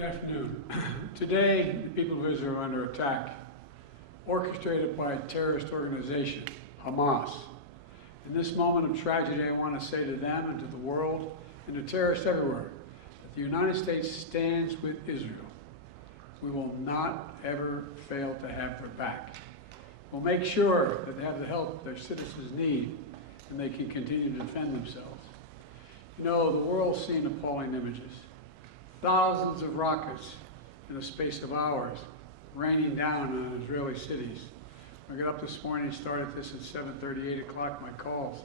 Good afternoon. Today, the people of Israel are under attack, orchestrated by a terrorist organization, Hamas. In this moment of tragedy, I want to say to them and to the world and to terrorists everywhere that the United States stands with Israel. We will not ever fail to have their back. We'll make sure that they have the help their citizens need and they can continue to defend themselves. You know, the world's seen appalling images. Thousands of rockets in the space of hours raining down on Israeli cities. I got up this morning and started this at 7:30, 8 o'clock, my calls.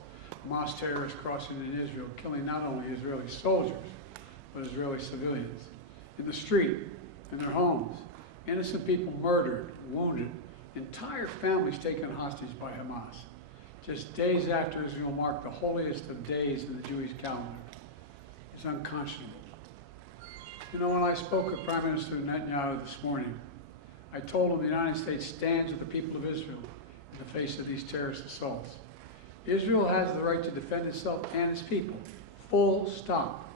Hamas terrorists crossing in Israel, killing not only Israeli soldiers, but Israeli civilians. In the street, in their homes, innocent people murdered, wounded, entire families taken hostage by Hamas. Just days after Israel marked the holiest of days in the Jewish calendar. It's unconscionable. You know, when I spoke with Prime Minister Netanyahu this morning, I told him the United States stands with the people of Israel in the face of these terrorist assaults. Israel has the right to defend itself and its people, full stop.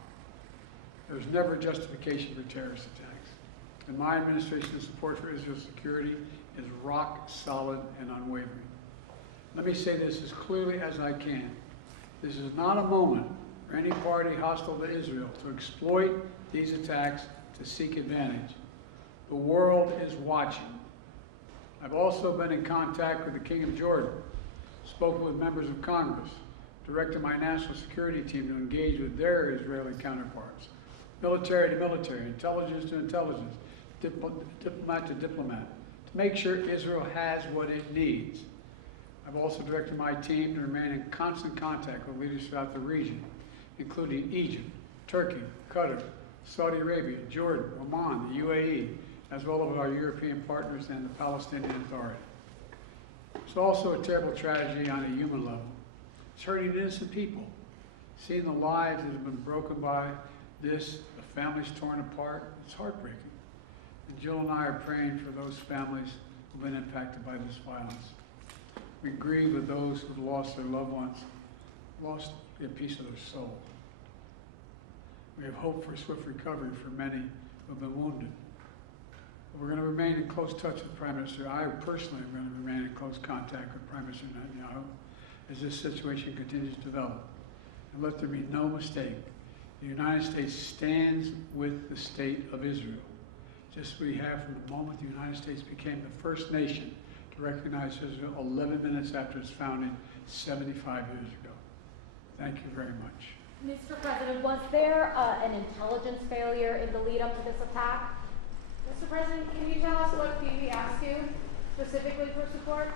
There's never justification for terrorist attacks. And my administration's support for Israel's security is rock solid and unwavering. Let me say this as clearly as I can. This is not a moment for any party hostile to Israel to exploit these attacks to seek advantage. The world is watching. I've also been in contact with the King of Jordan, spoken with members of Congress, directed my national security team to engage with their Israeli counterparts, military to military, intelligence to intelligence, diplomat to diplomat, to make sure Israel has what it needs. I've also directed my team to remain in constant contact with leaders throughout the region, including Egypt, Turkey, Qatar, Saudi Arabia, Jordan, Oman, the UAE, as well as our European partners and the Palestinian Authority. It's also a terrible tragedy on a human level. It's hurting innocent people. Seeing the lives that have been broken by this, the families torn apart, it's heartbreaking. And Jill and I are praying for those families who've been impacted by this violence. We grieve with those who've lost their loved ones, lost a piece of their soul. We have hope for swift recovery for many who have been wounded. But we're going to remain in close touch with Prime Minister. I personally am going to remain in close contact with Prime Minister Netanyahu as this situation continues to develop. And let there be no mistake, the United States stands with the state of Israel, just as we have from the moment the United States became the first nation to recognize Israel 11 minutes after its founding 75 years ago. Thank you very much. Mr. President, was there an intelligence failure in the lead up to this attack? Mr. President, can you tell us what Phoebe asked you specifically for support?